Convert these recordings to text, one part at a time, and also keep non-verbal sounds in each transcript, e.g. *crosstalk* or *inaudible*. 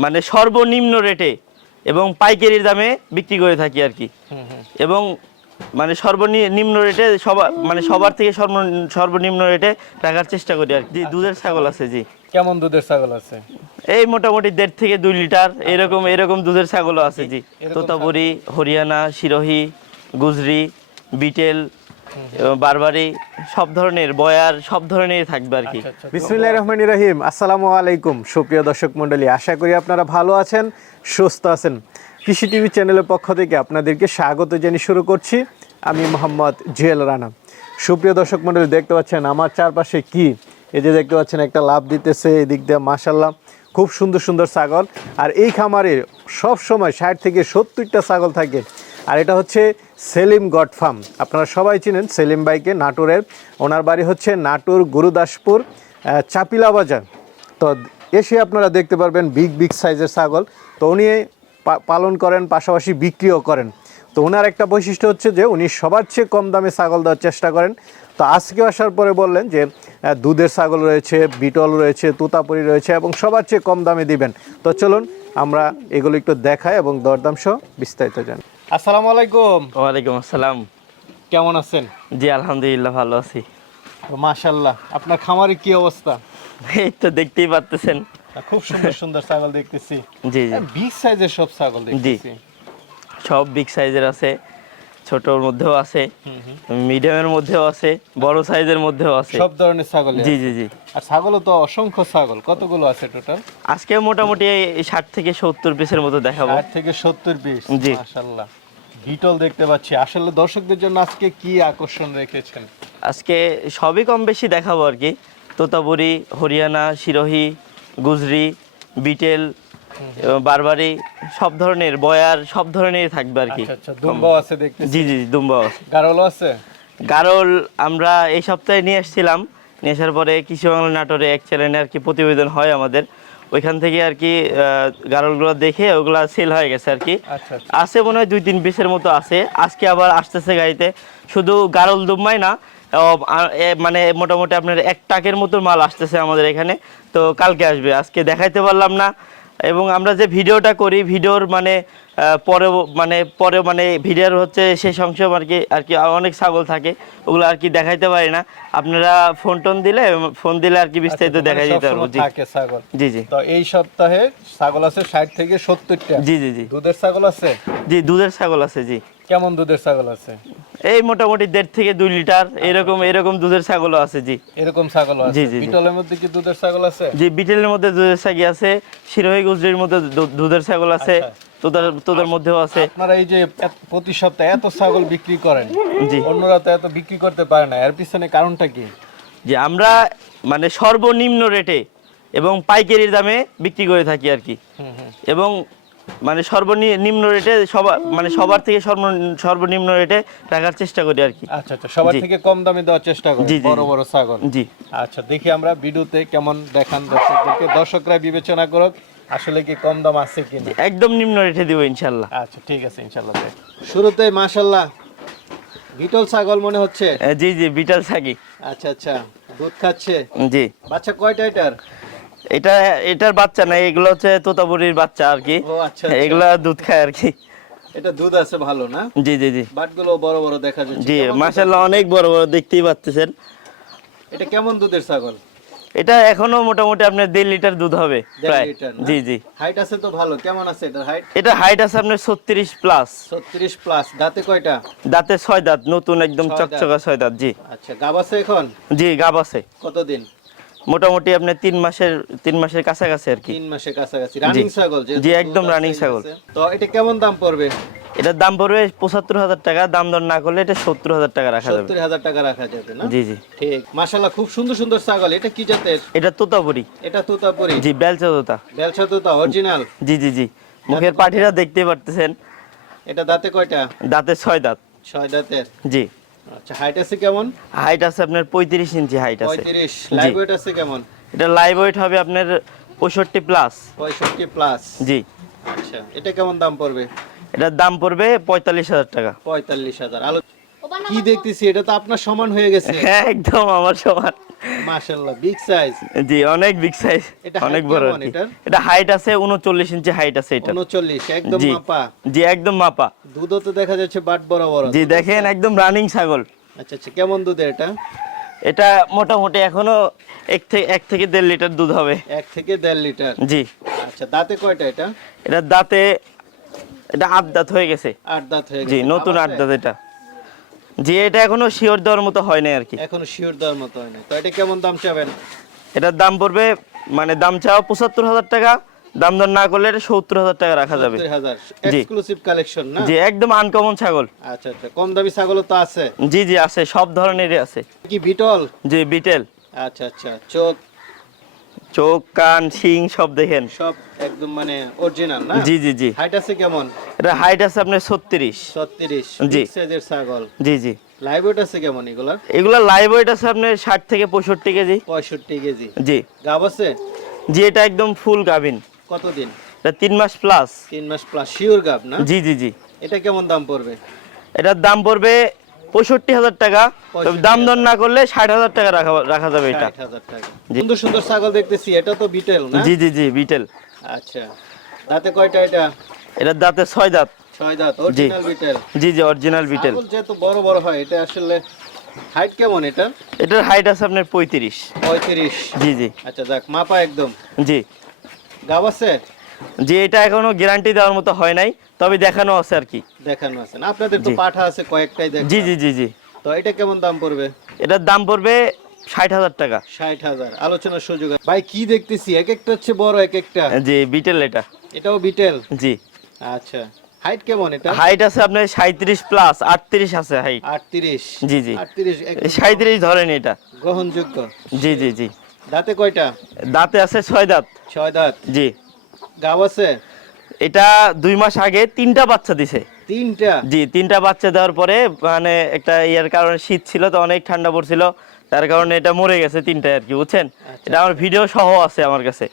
মানে সর্বনিম্ন রেটে এবং পাইকারির দামে বিক্রি করে থাকি আর কি। এবং মানে সর্বনিম্ন রেটে সবার মানে সবার থেকে সর্ব- সর্বনিম্ন রেটে রাখার চেষ্টা করি আর কি। দুধের ছাগল আছে জি। কেমন দুধের ছাগল আছে? এই মোটামুটি দেড় থেকে দুই লিটার এরকম এরকম দুধের ছাগলও আছে জি। তোতাপুরি হরিয়ানা সিরোহি গুজরি বিটেল এবং বারবারি সব ধরনের বয়ার সব ধরনের থাকবে আর কি। আচ্ছা, আচ্ছা। বিসমিল্লাহ রহমান রহিম। আসসালামু আলাইকুম সুপ্রিয় দর্শক মণ্ডলী। আশা করি আপনারা ভালো আছেন সুস্থ আছেন। কৃষি টিভি চ্যানেলের পক্ষ থেকে আপনাদেরকে স্বাগত জানিয়ে শুরু করছি। আমি মোহাম্মদ জুয়েল রানা। সুপ্রিয় দর্শক মণ্ডলী দেখতে পাচ্ছেন আমার চারপাশে কি? এই যে দেখতে পাচ্ছেন একটা লাভ দিতেছে এদিক দিয়ে মাসাল্লাহ খুব সুন্দর সুন্দর ছাগল। আর এই খামারে সব সময় ষাট থেকে সত্তরটা ছাগল থাকে। আর এটা হচ্ছে সেলিম গড ফার্ম আপনারা সবাই চিনেন সেলিম বাইকে নাটোরের। ওনার বাড়ি হচ্ছে নাটোর গুরুদাসপুর চাপিলা বাজার তো এসে আপনারা দেখতে পারবেন বিগ বিগ সাইজের ছাগল। তো উনি পালন করেন, পাশাপাশি বিক্রিও করেন। তো ওনার একটা বৈশিষ্ট্য হচ্ছে যে, উনি সবার চেয়ে কম দামে ছাগল দেওয়ার চেষ্টা করেন। তো আজকে আসার পরে বললেন যে দুধের ছাগল রয়েছে, বিটল রয়েছে, তুতাপুরি রয়েছে এবং সবার চেয়ে কম দামে দিবেন। তো চলুন আমরা এগুলো একটু দেখাই এবং দরদাম সহ বিস্তারিত জানি। আসসালামু আলাইকুম। ওয়ালাইকুম আসসালাম। কেমন আছেন? জি আলহামদুলিল্লাহ ভালো আছি। মাশাল্লাহ আপনার খামারে কি অবস্থা? এই তো দেখতেই পারতেছেন। খুব সুন্দর সুন্দর ছাগল দেখতেছি। জি জি। বিগ সাইজের সব ছাগল দেখতেছি। সব বিগ সাইজের আছে। ছোটর মধ্যেও আছে। মিডিয়ামের মধ্যেও আছে। বড় সাইজের মধ্যেও আছে। সব ধরনের ছাগল জি জি জি। আর ছাগলও তো অসংখ্য ছাগল। কতগুলো আছে টোটাল আজকে মোটামুটি ষাট থেকে সত্তর পিসের মতো দেখাবো। ষাট থেকে সত্তর পিস জি। মাশাল্লাহ বিটল দেখতে পাচ্ছি। আসলে দর্শকদের জন্য আজকে কি আকর্ষণ রেখেছেন? আজকে সবই কম বেশি দেখাবো আর কি। তোতাপুরি হরিয়ানা সিরোহি গুজরি বিটেল বারবারি সব ধরনের বয়ার সব ধরনের থাকবে আর কি। আচ্ছা আচ্ছা দুম্বাও আছে জি জি দুম্বা আছে। গারলও আছে? গারল আমরা এই সপ্তাহে নিয়ে এসেছিলাম নিয়ে আসার পরে কৃষি বাংলা নাটোরে এক চ্যানেলে আর কি প্রতিবেদন হয় আমাদের। ওইখান থেকে আর কি গারলগুলো দেখে ওগুলা সেল হয়ে গেছে আর কি। আচ্ছা আচ্ছা। আছে মনে হয় দুই তিন পিসের মতো আছে। আজকে আবার আসতেছে গাড়িতে। শুধু গারল দুম্মাই না মানে মোটামুটি আপনার এক টাকের মতো মাল আসতেছে আমাদের এখানে। তো কালকে আসবে আজকে দেখাইতে পারলাম না। এবং আমরা যে ভিডিওটা করি ভিডিওর মানে পরে মানে পরে মানে ভিডিওর হচ্ছে সেই সংশয় আর কি আর কি অনেক ছাগল থাকে ওগুলো আর কি দেখাইতে পারি না। আপনারা ফোন টোন দিলে ফোন দিলে আর কি বিস্তারিত দেখা দেখাই দিতে পারব জি। ছাগল। জি জি। তো এই সপ্তাহে ছাগল আছে ষাট থেকে সত্তরটা। জি জি জি। দুধের ছাগল আছে? জি দুধের ছাগল আছে জি। কেমন দুধের ছাগল আছে? এই মোটামুটি দেড় থেকে দুই লিটার এরকম এরকম দুধের ছাগলও আছে জি। এরকম ছাগল আছে। জি, জি। বিটলের মধ্যে কি দুধের ছাগল আছে? জি বিটেলের মধ্যে দুধের ছাগি আছে শিরোহী গুজরির মধ্যে দুধের ছাগল আছে আচ্ছা। তোদের তোদের মধ্যেও আছে। আপনারা এই যে প্রতি সপ্তাহে এত ছাগল বিক্রি করেন জি। অন্যরা তো এত বিক্রি করতে পারে না এর পিছনে কারণটা কি? যে আমরা মানে সর্বনিম্ন রেটে এবং পাইকারির দামে বিক্রি করে থাকি আর কি। এবং মানে সর্বনিম্ন রেটে সবার মানে সবার থেকে সর্বনিম্ন রেটে রাখার চেষ্টা করি আর কি। আচ্ছা আচ্ছা সবার থেকে কম দামে দেওয়ার চেষ্টা জি, বড় বড় ছাগল। জি। আচ্ছা দেখি আমরা ভিডিওতে কেমন দেখান দর্শকদেরকে। দর্শকরা বিবেচনা করুক আসলে কি কম দাম আছে কিনা একদম নিম্ন রেটে দিব ইনশাল্লাহ আচ্ছা ঠিক আছে ইনশাল্লাহ শুরুতে মাশাল্লাহ বিটল ছাগল মনে হচ্ছে? জি জি বিটল ছাগি। আচ্ছা আচ্ছা দুধ খাচ্ছে। জি। বাচ্চা কয়টা এটার? এটা এটার বাচ্চা না এগুলো হচ্ছে তোতাপুরির বাচ্চা আর কি। আচ্ছা আচ্ছা। এগুলা দুধ খায় আর কি। এটা দুধ আছে ভালো না? জি জি জি। বাটগুলো বড় বড় দেখা যাচ্ছে। জি মাশাল্লাহ অনেক বড় বড় দেখতেই পাচ্ছেন এটা কেমন দুধের ছাগল এটা এখনও মোটামুটি আপনার দেড় লিটার দুধ হবে প্রায়। জি জি। হাইট আছে তো ভালো কেমন আছে এটার হাইট এটা হাইট আছে আপনার ছত্রিশ প্লাস ছত্রিশ প্লাস দাঁতে কয়টা? দাঁতে ছয় দাঁত নতুন একদম। চকচকা ছয় দাঁত জি। আচ্ছা গাব আছে এখন? জি গাব আছে। কতদিন? মোটামুটি আপনি তিন মাসের তিন মাসের কাছাকাছি আর কি। তিন মাসের কাছাকাছি। রানিং ছাগল জি, একদম আছে, ছাগল। তো এটা কেমন দাম পড়বে? এটার দাম পড়বে পঁচাত্তর হাজার টাকা। দাম দর না করলে এটা সত্তর হাজার টাকা রাখা যাবে। সত্তর হাজার টাকা রাখা যাবে না? জি জি। ঠিক। মাশাল্লাহ খুব সুন্দর সুন্দর ছাগল। এটা কি জাতের? এটা তোতাপুরি। এটা তোতাপুরি। জি বেলচা তোতা। বেলছা তোতা অরিজিনাল জি জি জি। মুখের পাঠিরা দেখতে পারতেছেন। এটা দাঁতে কয়টা? দাঁতে ছয় দাঁত। ছয় দাঁতের। জি। আচ্ছা হাইট আছে কেমন? হাইট আছে আপনার পঁয়ত্রিশ ইঞ্চি হাইট আছে। পঁয়ত্রিশ। লাইভ ওয়েট আছে কেমন? এটা লাইভ ওয়েট হবে আপনার পঁয়ষট্টি প্লাস পঁয়ষট্টি প্লাস জি। আচ্ছা এটা কেমন দাম পড়বে? এটার দাম পড়বে পঁয়তাল্লিশ হাজার টাকা। পঁয়তাল্লিশ হাজার। আলো কি দেখতেছি? এটা তো আপনার সমান হয়ে গেছে। হ্যাঁ *laughs* একদম আমার সমান। মাশাআল্লাহ বিগ সাইজ জি অনেক বিগ সাইজ এটা অনেক বড়? এটা হাইট আছে উনচল্লিশ ইঞ্চি হাইট আছে এটা 39 একদম মাপা। জি একদম মাপা। দুধও তো দেখা যাচ্ছে বাট বরাবর জি দেখেন একদম রানিং ছাগল। আচ্ছা আচ্ছা কেমন দুধের এটা? এটা মোটামুটি এখনও এক থেকে এক থেকে দেড় লিটার দুধ হবে। এক থেকে দেড় লিটার? জি। আচ্ছা দাঁতে কয়টা এটা? এটা দাঁতে এটা আট দাঁত হয়ে গেছে। আট দাঁত হয়ে গেছে। জি নতুন আট দাঁত এটা। জি এটা এখনও শিওর দেওয়ার মতো হয় নাই আর কি। এখনও শিওর দেওয়ার মতো হয় না তো এটা কেমন দাম চাবেন? এটার দাম পড়বে মানে দাম চাওয়া পঁচাত্তর হাজার টাকা দাম দর না করলে এটা সত্তর হাজার টাকা রাখা যাবে। এক্সক্লুসিভ কালেকশন না? জি একদম আনকমন ছাগল। আচ্ছা আচ্ছা। কম দামি ছাগলও তো আছে। জি জি আছে। সব ধরনেরই আছে। কি বিটল? জি বিটেল। আচ্ছা আচ্ছা। চোখ চোখ কান শিং সব দেখেন। সব একদম মানে অরিজিনাল না? জি জি জি। হাইট আছে কেমন? এটা হাইট আছে আপনার ছত্রিশ। ছত্রিশ জি। সাইজের ছাগল। জি জি। লাইভ ওয়েট আছে কেমন এগুলার? এগুলা লাইভ ওয়েট আছে আপনার ষাট থেকে পঁয়ষট্টি কেজি। পঁয়ষট্টি কেজি। জি। গাব আছে? জি এটা একদম ফুল গাভিন। কতদিন? এটা তিন মাস প্লাস তিন মাস প্লাস শিওর গাব না? জি জি জি। এটা কেমন দাম পড়বে? এটার দাম পড়বে পঁয়ষট্টি হাজার টাকা। দাম দর না করলে ষাট হাজার টাকা রাখা রাখা যাবে এটা। সুন্দর সুন্দর ছাগল দেখতেছি এটা তো বিটেল জি জি জি বিটেল। আচ্ছা। দাঁতে কয়টা এটা? এটার দাঁতে ছয় দাঁত। ছয় দাঁত অরিজিনাল বিটেল। জি জি অরিজিনাল বিটেল। যেহেতু বড় বড় হয় এটা আসলে হাইট কেমন এটা? এটার হাইট আছে আপনার পঁয়ত্রিশ। পঁয়ত্রিশ। জি জি। আচ্ছা যাক মাপা একদম। জি। গাব আছে? জি এটা এখনও গ্যারান্টি দেওয়ার মতো হয় নাই। তবে দেখানো আছে আর কি। দেখানো আছে না? আপনাদের তো পাঠা আছে কয়েকটাই দেখ জি জি জি জি। তো এটা কেমন দাম পড়বে? এটার দাম পড়বে ষাট হাজার টাকা। ষাট হাজার। আলোচনার সুযোগ ভাই কি দেখতেছি? এক একটা হচ্ছে বড় এক একটা? জি বিটেল এটা। এটাও বিটেল? জি। আচ্ছা। হাইট কেমন এটা? হাইট আছে আপনার সাঁত্রিশ প্লাস আটত্রিশ আছে হাইট। আটত্রিশ? জি, জি। আটত্রিশ সাঁত্রিশ ধরেন এটা। গ্রহণযোগ্য? জি জি জি। দাঁতে কয়টা? দাঁতে আছে ছয় দাঁত। ছয় দাঁত? জি। গাব আছে? এটা দুই মাস আগে তিনটা বাচ্চা দিছে। তিনটা? জি তিনটা বাচ্চা দেওয়ার পরে মানে একটা ইয়ার কারণে শীত ছিল তো অনেক ঠান্ডা পড়ছিল। তার কারণে এটা মরে গেছে তিনটা আর কি বুঝছেন? এটা আমার ভিডিও সহ আছে আমার কাছে।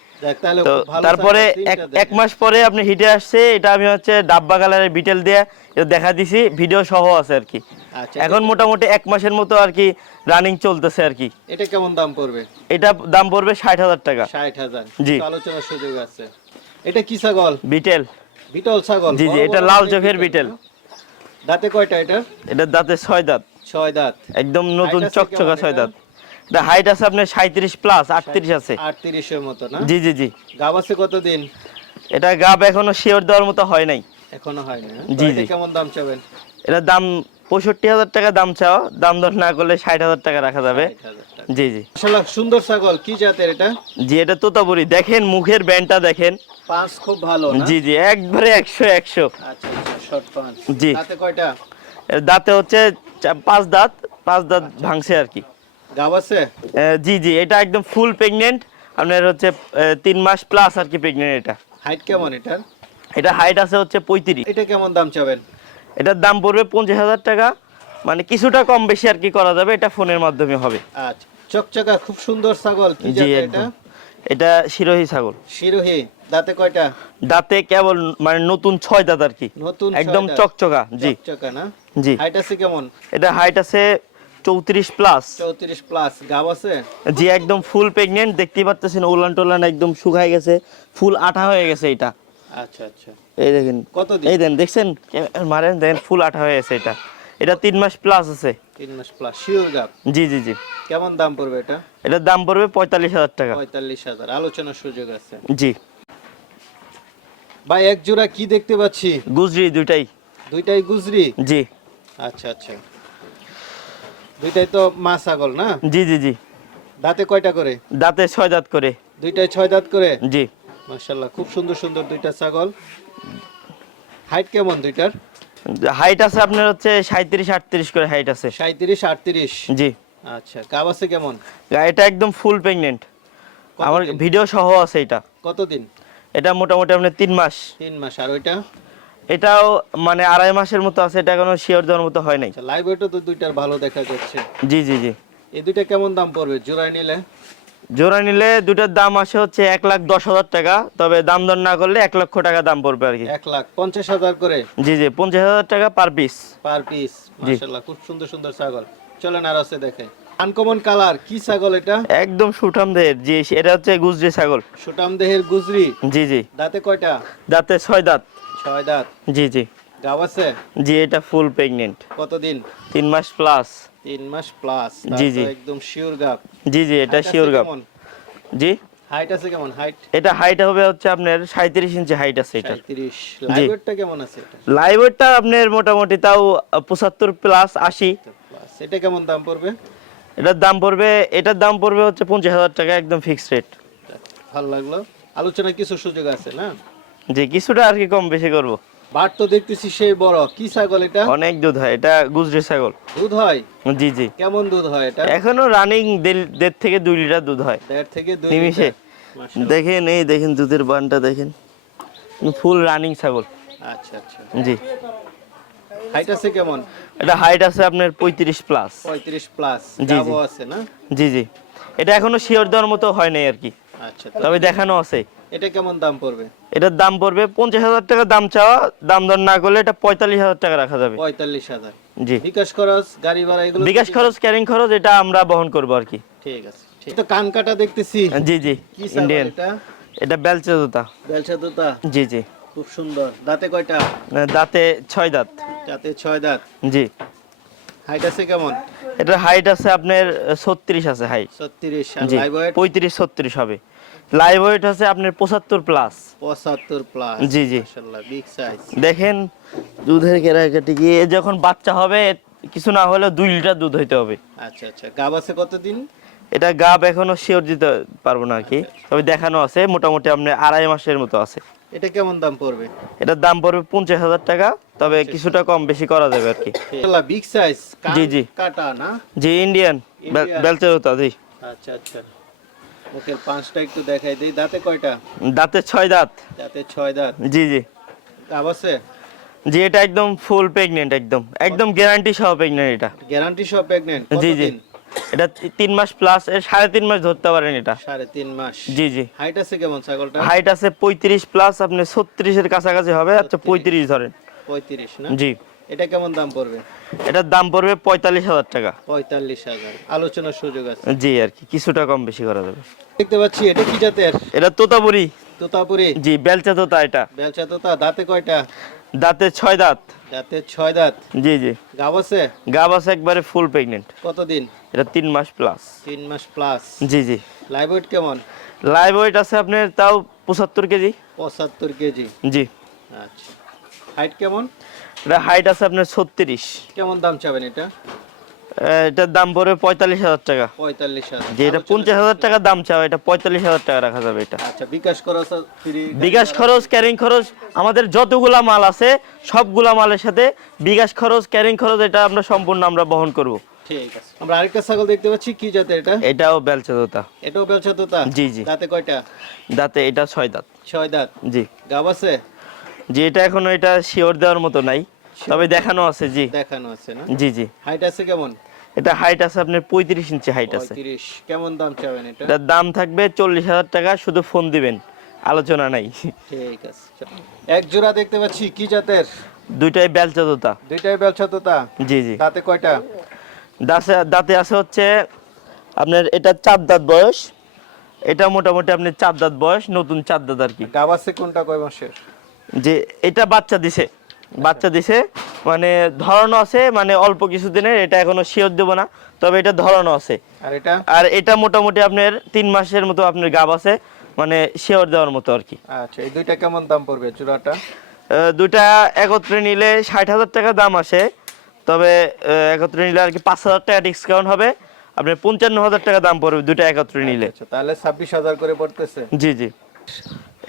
তো তারপরে এক এক মাস পরে আপনি হিটে আসছে এটা আমি হচ্ছে ডাব্বা কালারের বিটেল দিয়ে দেখা দিছি ভিডিও সহ আছে আর কি। আচ্ছা এখন মোটামুটি এক মাসের মতো আর কি রানিং চলতেছে আর কি। এটা কেমন দাম পড়বে? এটা দাম পড়বে ষাট হাজার টাকা। ষাট হাজার। জি। আলোচনার সুযোগ আছে। এটা কি ছাগল? বিটেল। বিটল ছাগল। জি, জি, এটা লাল চোখের বিটেল। দাঁতে কয়টা এটা? এটার দাঁতে ছয় দাঁত। ছয় দাঁত। একদম নতুন চকচকা ছয় দাঁত। এটা হাইট আছে আপনার সাঁত্রিশ প্লাস আটত্রিশ আছে। আটত্রিশের মতো না? জি জি জি। গাব আছে কতদিন? এটা গাব এখনও শিওর দেওয়ার মতো হয় নাই। এখনও হয়নি না? জি, জি। কেমন দাম চাবেন? এটার দাম পঁয়ষট্টি হাজার টাকা দাম চাও দাম দর না করলে ষাট হাজার টাকা রাখা যাবে। জি জি। সুন্দর ছাগল কি জাতের এটা? জি এটা তোতাপুরি। দেখেন মুখের ব্যান্ডটা দেখেন। পাঁচ খুব ভালো জি জি একবারে একশো একশো। আচ্ছা আচ্ছা জি। দাঁতে কয়টা? দাঁতে হচ্ছে পাঁচ দাঁত পাঁচ দাঁত ভাঙছে আর কি। গাব আছে? জি জি এটা একদম ফুল প্রেগনেন্ট আপনার হচ্ছে তিন মাস প্লাস আর কি প্রেগনেন্ট এটা। হাইট কেমন এটার? এটা হাইট আছে হচ্ছে পঁয়ত্রিশ। এটা কেমন দাম চাবেন? এটার দাম পড়বে পঞ্চাশ হাজার টাকা। মানে কিছুটা কম বেশি আর কি করা যাবে এটা ফোনের মাধ্যমে হবে। আচ্ছা চকচকা খুব সুন্দর ছাগল কি এটা? এটা শিরোহী ছাগল। শিরোহী দাঁতে কয়টা? দাঁতে কেবল মানে নতুন ছয় দাঁত আর কি। নতুন একদম চকচকা জি। চকচকা না? জি। হাইট আছে কেমন? এটা হাইট আছে চৌত্রিশ প্লাস চৌত্রিশ প্লাস গাব আছে? জি একদম ফুল প্রেগনেন্ট দেখতেই পাচ্ছেন ওলান টোলান একদম শুকায় গেছে ফুল আঠা হয়ে গেছে এটা। আচ্ছা আচ্ছা। এই দেখেন কতদিন এই দেন দেখছেন? মারেন দেখেন ফুল আঠা হয়ে গেছে এটা। এটা তিন মাস প্লাস আছে। তিন মাস প্লাস শিওর গাব জি জি জি। কেমন দাম পড়বে এটা? এটার দাম পড়বে পঁয়তাল্লিশ হাজার টাকা। পঁয়তাল্লিশ হাজার আলোচনার সুযোগ আছে। জি। ভাই এক জোড়া কি দেখতে পাচ্ছি? গুজরি দুইটাই। দুইটাই গুজরি? জি। আচ্ছা আচ্ছা। দুইটাই তো মা ছাগল না? জি জি জি। দাঁতে কয়টা করে? দাঁতে ছয় দাঁত করে। দুইটাই ছয় দাঁত করে? জি। মাশাল্লাহ খুব সুন্দর সুন্দর দুইটা ছাগল। হাইট কেমন দুইটার? হাইট আছে আপনার হচ্ছে সাঁত্রিশ আটত্রিশ করে হাইট আছে। সাঁত্রিশ আটত্রিশ? জি। আচ্ছা গাব আছে কেমন? এটা একদম ফুল প্রেগনেন্ট আমার? ভিডিও সহ আছে এটা। কতদিন? এটা মোটামুটি আপনার তিন মাস। তিন মাস আর ওইটা? এটাও মানে আড়াই মাসের মতো আছে এটা এখনও শিওর দেওয়ার মতো হয় নাই। আচ্ছা লাইভ ওয়েটও তো দুইটার ভালো দেখা যাচ্ছে। জি জি জি। এই দুইটা কেমন দাম পড়বে? জোড়ায় নিলে? জোড়া নিলে দুটার দাম আসে হচ্ছে এক লাখ দশ হাজার টাকা তবে দাম দর না করলে এক লক্ষ টাকা দাম পড়বে আর কি। এক লাখ পঞ্চাশ হাজার করে? জি জি পঞ্চাশ হাজার টাকা পার পিস পার পিস মাশাল্লাহ খুব সুন্দর সুন্দর ছাগল। চলেন আর আছে দেখে। আনকমন কালার কি ছাগল এটা? একদম সুঠাম দেহের জি এটা হচ্ছে গুজরি ছাগল। সুটাম দেহের গুজরি? জি জি। দাঁতে কয়টা? দাঁতে ছয় দাঁত। ছয় দাঁত। জি জি। গাব আছে? জি এটা ফুল প্রেগনেন্ট কতদিন? তিন মাস প্লাস তিন মাস প্লাস জি, জি। একদম শিওর গাব জি জি এটা শিওর জি? হাইট আছে কেমন? হাইট এটা হাইট হবে হচ্ছে আপনার সাঁত্রিশ ইঞ্চি হাইট আছে এটা। সাঁত্রিশ লাইভেরটা কেমন আছে এটা? লাইভ ওয়েটটা আপনার মোটামুটি তাও পঁচাত্তর প্লাস আশি। প্লাস এটা কেমন দাম পড়বে? এটার দাম পড়বে এটার দাম পড়বে হচ্ছে পঞ্চাশ হাজার টাকা একদম ফিক্সড রেট ভালো লাগল। আলোচনা কিছু সুযোগ আছে না? জি কিছুটা আর কি কম বেশি করব। বাট তো দেখতেছি সেই বড়। কি ছাগল এটা? অনেক দুধ হয়। এটা গুজরি ছাগল। দুধ হয়? জি জি। কেমন দুধ হয় এটা? এখনও রানিং দেড় থেকে দুই লিটার দুধ হয়। দেড় থেকে দুই। মাশাআল্লাহ। দেখেন এই দেখেন দুধের বানটা দেখেন। ফুল রানিং ছাগল। আচ্ছা আচ্ছা। জি। হাইট আছে কেমন? এটা হাইট আছে আপনার পঁয়ত্রিশ প্লাস পঁয়ত্রিশ প্লাস জি, জি। আছে না? জি জি। এটা এখনও শিওর দেওয়ার মতো হয় নাই আর কি। আচ্ছা তবে দেখানো আছে। এটা কেমন দাম পড়বে? এটার দাম পড়বে পঞ্চাশ হাজার টাকা দাম চাওয়া দাম দর না করলে এটা পঁয়তাল্লিশ হাজার টাকা রাখা যাবে। পঁয়তাল্লিশ হাজার। জি। বিকাশ খরচ গাড়ি ভাড়া এগুলো বিকাশ খরচ ক্যারিং খরচ এটা আমরা বহন করব আর কি। ঠিক আছে ঠিক। তো কান কাটা দেখতেছি। জি জি ইন্ডিয়ান এটা? এটা বেলচে জুতা। বেলসা দুটা জি জি। খুব সুন্দর। দাঁতে কয়টা? দাঁতে ছয় দাঁত। দাঁতে ছয় দাঁত। জি। হাইট আছে কেমন? এটার হাইট আছে আপনার ছত্রিশ আছে ছত্রিশ আর লাইভ ওয়েট পঁয়ত্রিশ ছত্রিশ হবে। লাইভ ওয়েট আছে আপনার পঁচাত্তর প্লাস পঁচাত্তর প্লাস জি, জি। মাশাআল্লাহ বিগ সাইজ দেখেন দুধের কেরাকাটি কি যখন বাচ্চা হবে কিছু না হলে দুই লিটার দুধ হইতে হবে। আচ্ছা আচ্ছা গাব আছে কতদিন? এটা গাব এখনও শিওর দিতে পারব না আর কি। তবে দেখানো আছে মোটামুটি আপনার আড়াই মাসের মতো আছে। এটা কেমন দাম পড়বে? এটার দাম পড়বে পঞ্চাশ হাজার টাকা তবে কিছুটা কম বেশি করা যাবে আর কি। বিগ সাইজ জি, জি। কাটা না? জি ইন্ডিয়ান। বেলচের জি। আচ্ছা আচ্ছা। মুখের পাঁচটা একটু দেখাই দেই। দাঁতে কয়টা? দাঁতে ছয় দাঁত। দাঁতে ছয় দাঁত। জি জি। আছে? জি এটা একদম ফুল প্রেগনেন্ট একদম। একদম গ্যারান্টি সহ প্রেগনেন্ট এটা। গ্যারান্টি সহ প্রেগনেন্ট জি জি। এটা তিন মাস প্লাস সাড়ে তিন মাস ধরতে পারেন এটা। সাড়ে তিন মাস। জি জি। হাইট আছে কেমন ছাগলটা হাইট আছে পঁয়ত্রিশ প্লাস আপনি ছত্রিশের কাছাকাছি হবে আচ্ছা পঁয়ত্রিশ ধরেন। পঁয়ত্রিশ না? জি। এটা কেমন দাম পড়বে? এটার দাম পড়বে পঁয়তাল্লিশ হাজার টাকা। পঁয়তাল্লিশ হাজার। আলোচনার সুযোগ আছে। জি আর কি কিছুটা কম বেশি করা যাবে। দেখতে পাচ্ছি এটা কি জাতের? এটা তোতাপুরি। তোতাপুরি। জি বেলচা তোতা এটা। বেলচা তোতা দাঁতে কয়টা? দাঁতে ছয় দাঁত। দাঁতে ছয় দাঁত। জি জি। গাব আছে? গাব আছে একবারে ফুল প্রেগনেন্ট কতদিন? এটা তিন মাস প্লাস তিন মাস প্লাস জি জি। লাইভ ওয়েট কেমন? লাইভ ওয়েট আছে আপনার তাও পঁচাত্তর কেজি। পঁচাত্তর কেজি। জি। আচ্ছা। হাইট কেমন? এটা হাইট আছে আপনার ছত্রিশ। কেমন দাম চাবেন এটা? এটার দাম পড়বে পঁয়তাল্লিশ হাজার টাকা। পঁয়তাল্লিশ হাজার। যে এটা পঞ্চাশ হাজার টাকা দাম চাও এটা পঁয়তাল্লিশ হাজার টাকা রাখা যাবে এটা। আচ্ছা বিকাশ খরচ বিকাশ খরচ ক্যারিং খরচ আমাদের যতগুলা মাল আছে সবগুলা মালের সাথে বিকাশ খরচ ক্যারিং খরচ এটা আমরা সম্পূর্ণ আমরা বহন করব। ঠিক আছে। আমরা আরেকটা ছাগল দেখতে পাচ্ছি কি জাতের এটা? এটাও বেলচা এটাও বেলচা জি, জি। দাঁতে কয়টা? দাঁতে এটা ছয় দাঁত। ছয় দাঁত। জি। গাব আছে? জি এটা এখনও এটা শিওর দেওয়ার মতো নাই। তবে দেখানো আছে জি। দেখানো আছে না? জি জি। হাইট আছে কেমন? এটা হাইট আছে আপনার পঁয়ত্রিশ ইঞ্চি হাইট আছে। কেমন দাম চাবেন এটার দাম থাকবে চল্লিশ হাজার টাকা শুধু ফোন দিবেন আলোচনা নাই। ঠিক আছে এক জোড়া দেখতে পাচ্ছি কি জাতের? দুইটাই বেলচা তোতা দুইটাই বেলচা তোতা জি জি। দাঁতে কয়টা? দাঁতে দাঁতে আছে হচ্ছে আপনার এটা চার দাঁত বয়স। এটা মোটামুটি আপনার চার দাঁত বয়স নতুন চার দাঁত আর কি। গাব আছে কোনটা কয় মাসের? যে এটা বাচ্চা দিছে। বাচ্চা দিছে। মানে ধরন আছে মানে অল্প কিছু কিছুদিনের এটা এখনও শিওর দেবো না তবে এটা ধরনও আছে। আর এটা? আর এটা মোটামুটি আপনার তিন মাসের মতো আপনার গাব আছে মানে শিওর দেওয়ার মতো আর কি। আচ্ছা এই দুইটা কেমন দাম পড়বে আহ, দুটা একত্রে নিলে ষাট হাজার টাকা দাম আসে তবে একত্রে নিলে আর কি পাঁচ হাজার টাকা ডিসকাউন্ট হবে আপনার পঞ্চান্ন হাজার টাকা দাম পড়বে দুইটা একত্রে নিলে। আচ্ছা তাহলে ছাব্বিশ হাজার করে পড়তেছে। জি জি।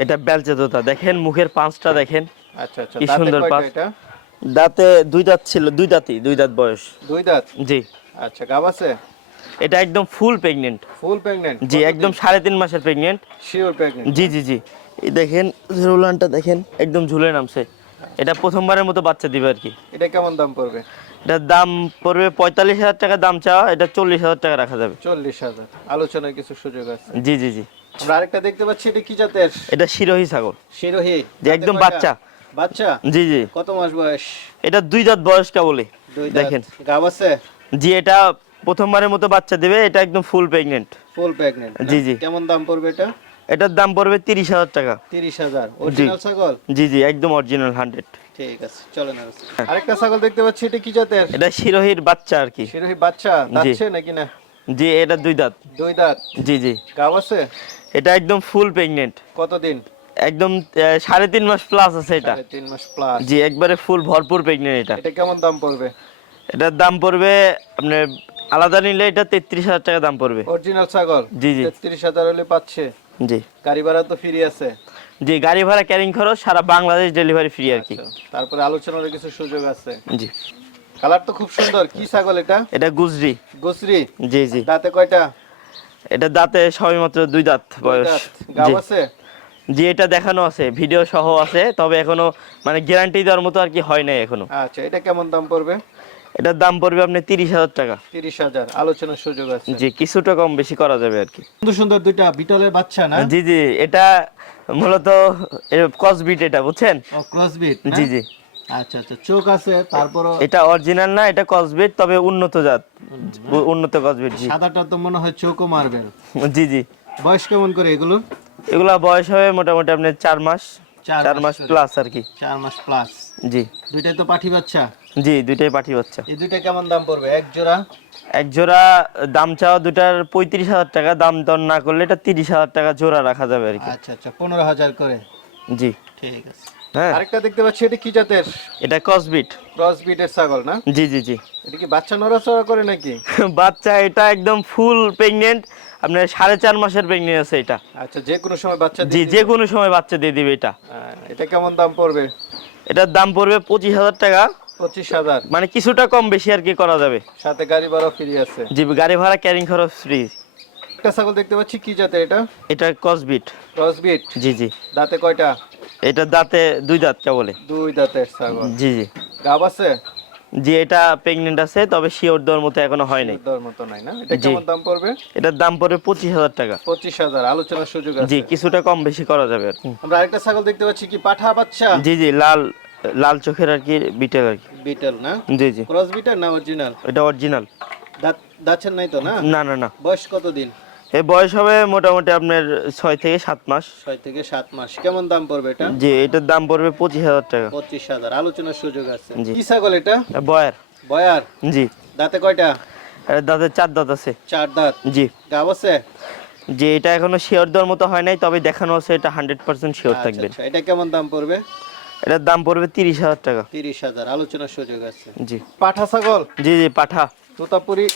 এটা বেলচে তোতা দেখেন মুখের পাঁচটা দেখেন। আচ্ছা আচ্ছা। কি সুন্দর পাঁচ। দাঁতে দুই দাঁত ছিল দুই দাঁতই দুই দাঁত বয়স। দুই দাঁত? জি। আচ্ছা গাব আছে? এটা একদম ফুল প্রেগনেন্ট। ফুল প্রেগনেন্ট? জি একদম সাড়ে তিন মাসের প্রেগনেন্ট। Sure pregnant. জি জি জি। এই দেখেন রোলানটা দেখেন একদম ঝুলে নামছে। এটা প্রথমবারের মতো বাচ্চা দিবে আর কি। এটা কেমন দাম পড়বে? এটার দাম পড়বে পঁয়তাল্লিশ হাজার টাকা দাম চাওয়া এটা চল্লিশ হাজার টাকা রাখা যাবে। চল্লিশ হাজার আলোচনার কিছু সুযোগ আছে। জি জি জি। আমরা আরেকটা দেখতে পাচ্ছি এটা কি জাতের? এটা শিরোহী ছাগল। শিরোহি যে একদম বাচ্চা। বাচ্চা? জি জি। কত মাস বয়স? এটা দুই দাঁত বয়স বলে দেখেন। গাব আছে? জি এটা প্রথমবারের মতো বাচ্চা দেবে এটা একদম ফুল প্রেগনেন্ট ফুল প্রেগনেন্ট জি, জি। কেমন দাম পড়বে এটা? এটার দাম পড়বে তিরিশ হাজার টাকা। তিরিশ হাজার। অরিজিনাল ছাগল? জি জি একদম অরিজিনাল হান্ড্রেড ঠিক আছে চলেন আরেকটা ছাগল দেখতে পাচ্ছি এটা কি জাতের? এটা শিরোহির বাচ্চা আর কি। শিরোহী বাচ্চা যাচ্ছে নাকি না? জি এটা দুই দাঁত। দুই দাঁত? জি জি। গাব আছে? এটা একদম ফুল প্রেগনেন্ট কতদিন? একদম সাড়ে তিন মাস প্লাস আছে এটা। তিন মাস প্লাস জি একবারে ফুল ভরপুর প্রেগনেন্ট এটা। এটা কেমন দাম পড়বে? এটার দাম পড়বে আপনার আলাদা নিলে এটা তেত্রিশ হাজার টাকা দাম পড়বে। অরিজিনাল ছাগল? জি, জি। তেত্রিশ হাজার হলে পাচ্ছে। জি। গাড়ি ভাড়া তো ফ্রি আছে। জি গাড়ি ভাড়া ক্যারিং খরচ সারা বাংলাদেশ ডেলিভারি ফ্রি আর কি। আচ্ছা, তারপরে আলোচনার কিছু সুযোগ আছে। জি। কালার তো খুব সুন্দর। কি ছাগল এটা? এটা গুজরি। গুজরি? জি জি। দাঁতে কয়টা? এটা দাঁতে সবই মাত্র দুই দাঁত বয়স। গাব আছে? জি এটা দেখানো আছে ভিডিও সহ আছে তবে এখনও মানে গ্যারান্টি দেওয়ার মতো আর কি হয় নাই এখনও। আচ্ছা এটা কেমন দাম পড়বে? এটার দাম পড়বে আপনি তিরিশ হাজার টাকা। তিরিশ হাজার আলোচনার সুযোগ আছে। জি কিছুটা কম বেশি করা যাবে আর কি। সুন্দর সুন্দর দুইটা বিটলের বাচ্চা না? জি জি এটা মূলত কসবিট এটা বুঝছেন? ক্রসবিট জি জি। আচ্ছা আচ্ছা চোখ আছে তারপরও এটা অরিজিনাল না এটা কসবিট তবে উন্নত জাত। উন্নত। কসবিট জি। সাদাটা তো মনে হয় চোখও মারবেল জি জি। বয়স কেমন করে এগুলো? এগুলা বয়স হবে মোটামুটি আপনার চার মাস। চার মাস প্লাস আর কি। চার মাস প্লাস জি। দুইটাই তো পাঠি বাচ্চা। জি দুইটাই পাঠি বাচ্চা এই দুইটা কেমন দাম পড়বে? এক জোড়া? এক জোড়া দাম চাওয়া দুটার পঁয়ত্রিশ হাজার টাকা দাম দর না করলে এটা তিরিশ হাজার টাকা জোড়া রাখা যাবে আর কি। আচ্ছা আচ্ছা পনেরো হাজার করে। জি। ঠিক আছে। হ্যাঁ। আরেকটা দেখতে পাচ্ছি এটা কি জাতের? এটা কসবিট ক্রসবিটের ছাগল না? জি জি জি। এটা কি বাচ্চা নড়াচড়া করে নাকি? *laughs* বাচ্চা এটা একদম ফুল প্রেগনেন্ট আপনার সাড়ে চার মাসের প্রেগনেন্ট আছে এটা। আচ্ছা যে কোনো সময় বাচ্চা জি যে কোনো সময় বাচ্চা দিয়ে দিবে এটা। এটা কেমন দাম পড়বে? এটার দাম পড়বে পঁচিশ হাজার টাকা। পঁচিশ হাজার। মানে কিছুটা কম বেশি আর কি করা যাবে। সাথে গাড়ি ভাড়া ফ্রি আছে। জি গাড়ি ভাড়া ক্যারিং খরচ ফ্রি একটা ছাগল দেখতে পাচ্ছি কি জাতের এটা? এটা কসবিট ক্রসবিট জি জি। দাঁতে কয়টা? এটা দাঁতে দুই দাঁত বলে। দুই দাঁতের ছাগল। জি জি। গাব আছে? জি এটা প্রেগনেন্ট আছে তবে শিওর দেওয়ার মতো এখনও হয় নাই। দেওয়ার মতো নাই না? এটা কেমন দাম পড়বে? এটার দাম পড়বে পঁচিশ হাজার টাকা। পঁচিশ হাজার আলোচনার সুযোগ আছে। জি কিছুটা কম বেশি করা যাবে আর আমরা আরেকটা ছাগল দেখতে পাচ্ছি কি পাঠা বাচ্চা? জি জি লাল লাল চোখের আর কি বিটেল আর কি। বিটল না? জি জি। ক্রস বিটার না অরিজিনাল? এটা অরিজিনাল। দাঁত নাই তো না? না না না। বয়স কতদিন? এই বয়স হবে মোটামুটি আপনার ছয় থেকে সাত মাস। ছয় থেকে সাত মাস। কেমন দাম পড়বে এটা? জি এটার দাম পড়বে পঁচিশ হাজার টাকা। পঁচিশ হাজার। আলোচনার সুযোগ আছে। কি ছাগল এটা? বয়ার। বয়ার? জি। দাঁতে কয়টা? দাঁতের চার দাঁত আছে। চার দাঁত। জি। গাব আছে? যে এটা এখনও শিওর দেওয়ার মতো হয় নাই তবে দেখানো আছে এটা হান্ড্রেড পার্সেন্ট শিওর আচ্ছা, থাকবে। আচ্ছা, এটা কেমন দাম পড়বে? এটার দাম পড়বে তিরিশ হাজার টাকা। তিরিশ হাজার আলোচনার সুযোগ আছে। জি। পাঠা ছাগল? জি জি পাঠা। তোতাপুরি?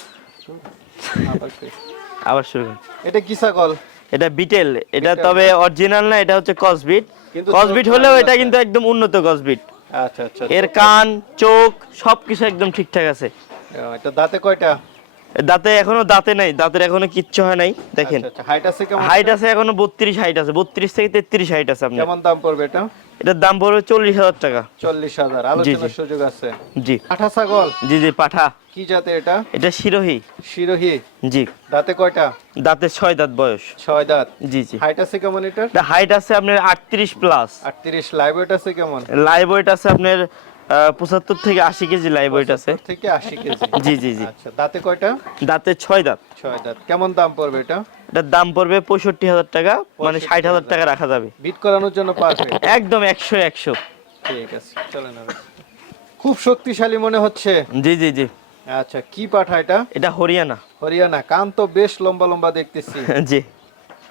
আবার? শুরু। এটা কি ছাগল? এটা বিটেল। এটা তবে অরিজিনাল না এটা হচ্ছে কসবিট। কসবিট হলেও এটা কিন্তু একদম উন্নত কসবিট। আচ্ছা আচ্ছা। এর কান চোখ সবকিছু একদম ঠিকঠাক আছে। এটা দাঁতে কয়টা? দাঁতে এখনও দাঁতে নাই দাঁতের এখনও কিচ্ছু হয় নাই দেখেন। আচ্ছা আচ্ছা হাইট আছে কেমন? হাইট আছে এখনও বত্রিশ হাইট আছে বত্রিশ থেকে তেত্রিশ হাইট আছে আপনার। কেমন দাম পড়বে এটা? এটার দাম পড়বে চল্লিশ হাজার টাকা। চল্লিশ হাজার আলোচনার সুযোগ আছে। জি। পাঠা ছাগল? জি জি পাঠা। কি জাতে এটা? এটা শিরোহী। শিরোহী? জি। দাঁতে কয়টা? ছয় দাঁত বয়স। ছয় দাঁত। জি জি। হাইট আছে কেমন এটা হাইট আছে আপনার আটত্রিশ প্লাস আটত্রিশ লাইভ ওয়েট আছে কেমন? লাইভ ওয়েট আছে আপনার পঁচাত্তর থেকে আশি কেজি লাইভ ওয়েট আছে। থেকে আশি কেজি। জি জি জি। আচ্ছা দাঁতে কয়টা? দাঁতের ছয় দাঁত। ছয় দাঁত। কেমন দাম পড়বে এটা? এটার দাম পড়বে পঁয়ষট্টি হাজার টাকা মানে ষাট হাজার টাকা রাখা যাবে। বিট করানোর জন্য পারফেক্ট একদম একশো একশো। ঠিক আছে চলেন। খুব শক্তিশালী মনে হচ্ছে। জি জি জি। আচ্ছা কি পাঠা এটা? এটা হরিয়ানা। হরিয়ানা কান তো বেশ লম্বা লম্বা দেখতেছি। জি।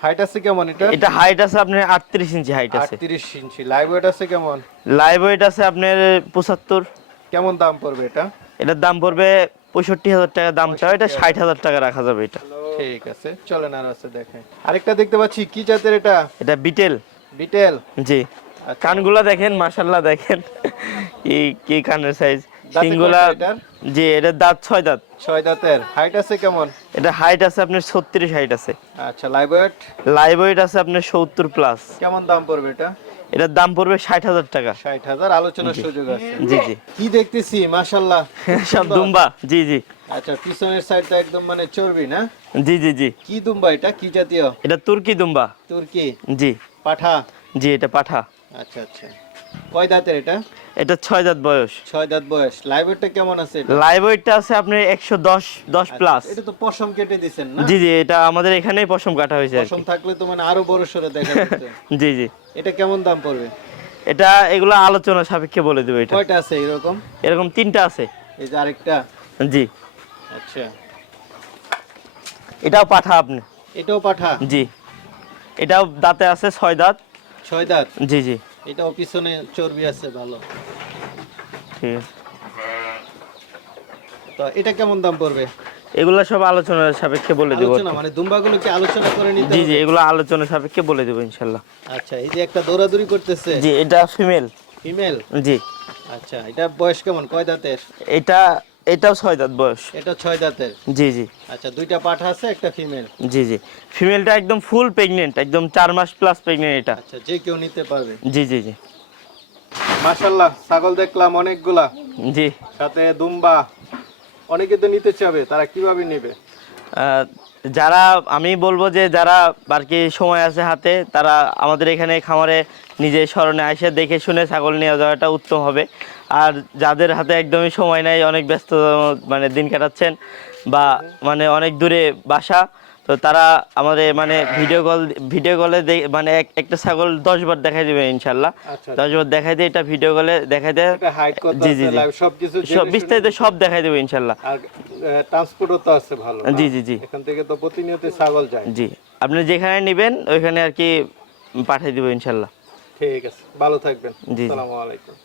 হাইট আছে কেমন এটা? এটা হাইট আছে আপনার আটত্রিশ ইঞ্চি হাইট আছে। আটত্রিশ ইঞ্চি। লাইভ ওয়েট আছে কেমন? লাইভ ওয়েট আছে আপনার পঁচাত্তর। কেমন দাম পড়বে এটা? এটার দাম পড়বে পঁয়ষট্টি হাজার টাকা দাম চাও এটা ষাট হাজার। টাকা রাখা যাবে এটা। ঠিক আছে চলেন আর আছে দেখেন। আরেকটা দেখতে পাচ্ছি কি জাতের এটা? এটা বিটেল। বিটেল? জি। আচ্ছা। কানগুলা দেখেন মাশাল্লাহ দেখেন। কি কি কানের সাইজ কয়টা জি এটা দাঁত ছয় দাঁত। ছয় দাঁতের। হাইট আছে কেমন? এটা হাইট আছে আপনার ছত্রিশ হাইট আছে। আচ্ছা লাইভ ওয়েট লাইভ ওয়েট আছে আপনার সত্তর প্লাস কেমন দাম পড়বে এটা? এটার দাম পড়বে ষাট হাজার টাকা। ষাট হাজার আলোচনার সুযোগ আছে। জি জি। কি দেখতেছি মাশাল্লাহ *laughs* সব দুম্বা। জি জি। আচ্ছা পিছনের সাইডটা একদম মানে চর্বি না? জি জি জি। কি দুম্বা এটা? কি জাতীয়? এটা তুর্কি দুম্বা। তুর্কি? জি। পাঠা? জি এটা পাঠা। আচ্ছা আচ্ছা। কয় দাঁতের এটা? এটা ছয় দাঁত বয়স। ছয় দাঁত বয়স। কেমন আছে এটা? লাইভ ওয়েটটা আছে আপনার একশো দশ দশ প্লাস এটা তো পশম কেটে দিছেন না? জি জি এটা আমাদের এখানেই পশম কাটা হয়েছে পশম থাকলে তো মানে আরও বড় সরে দেখা *laughs* জি জি। এটা কেমন দাম পড়বে? এটা এগুলো আলোচনা সাপেক্ষে বলে দেবো এটা। কয়টা আছে এরকম? এরকম তিনটা আছে। এই যে আরেকটা? জি। আচ্ছা। এটাও পাঠা আপনি। এটাও পাঠা? জি। এটাও দাঁতে আছে ছয় দাঁত। ছয় দাঁত? জি জি। এটাও পিছনে চর্বি আছে ভালো। তো এটা কেমন দাম পড়বে? এগুলা সব আলোচনার সাপেক্ষে বলে দেবো আলোচনা মানে দুম্বাগুলো কি আলোচনা করে নিতে জি জি এগুলো আলোচনা সাপেক্ষে বলে দেবো ইনশাল্লাহ। আচ্ছা এই যে একটা দৌড়াদৌড়ি করতেছে। জি এটা ফিমেল। ফিমেল? জি। আচ্ছা এটা বয়স কেমন? কয় দাঁতের? এটা এটাও ছয় দাঁত বয়স। এটা ছয় দাঁতের? জি জি। আচ্ছা দুইটা পাঠা আছে একটা ফিমেল জি জি। ফিমেলটা একদম ফুল প্রেগনেন্ট একদম চার মাস প্লাস প্রেগনেন্ট এটা। আচ্ছা যে কেউ নিতে পারবে। জি জি জি। মাশাল্লাহ ছাগল দেখলাম অনেকগুলা। জি। সাথে দুম্বা। অনেকে তো নিতে চাবে তারা কীভাবে নেবে? যারা আমি বলব যে যারা আর কি সময় আছে হাতে তারা আমাদের এখানে খামারে নিজে স্মরণে এসে দেখে শুনে ছাগল নিয়ে যাওয়াটা উত্তম হবে। আর যাদের হাতে একদমই সময় নেই অনেক ব্যস্ত মানে দিন কাটাচ্ছেন বা মানে অনেক দূরে বাসা তো তারা আমাদের মানে ভিডিও কল ভিডিও কলে মানে একটা ছাগল দশ বার দেখাই দেবে ইনশাল্লাহ। আচ্ছা দশ বার দেখাই দিয়ে এটা ভিডিও কলে দেখাই দেয় জি, জি, জি। সব বিস্তারিত সব দেখাই দেবে ইনশাল্লাহ। ট্রান্সপোর্টও তো আছে ভালো জি জি জি। এখান থেকে তো প্রতিনিয়ত ছাগল যায়। জি। আপনি যেখানে নেবেন ওইখানে আর কি পাঠিয়ে দিব ইনশাল্লাহ। ঠিক আছে ভালো থাকবেন। জি। আসসালামু আলাইকুম।